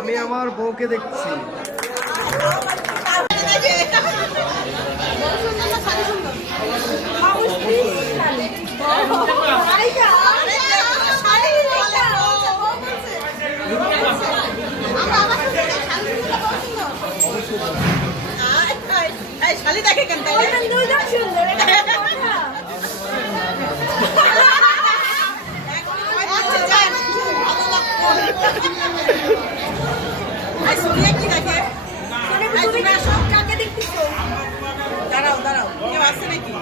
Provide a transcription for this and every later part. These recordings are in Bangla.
আমি আমার বউকে দেখছি। শালি দেখে কেন দাঁড়াও দাঁড়াও কেউ আসছে নাকি?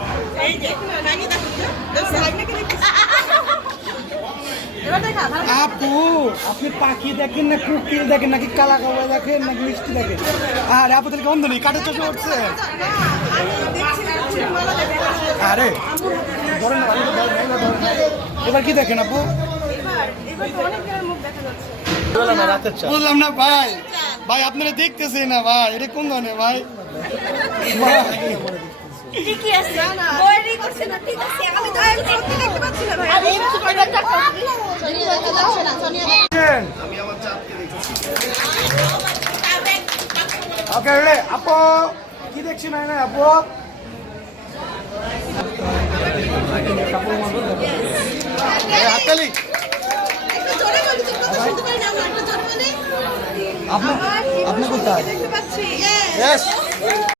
এই যে আপু আপনি পাখি দেখেন না কুকিল দেখেন নাকি কালা কালা দেখেন নাকি মিষ্টি দেখেন? আর আপু তাহলে অন্ধ নেই কাঠের চশমা উঠছে। আরে ধরেন না, এবার কি দেখেন আপু? বললাম না ভাই, ভাই আপনারা দেখতেছে না ভাই, এটা কোন ধরনের ভাই? ঠিকই আছে বয়রি করছে না, ঠিক আছে আমি তো সত্যি দেখতে পাচ্ছি না ভাই। আরে একটু কয়টা যাচ্ছে না সোনিয়া। আমি আমার চাঁদকে দেখছি। ওকে রে আপু কি দেখছি না না আপু? হাততালি। আপনি কোথায়? দেখতে পাচ্ছি। Yes.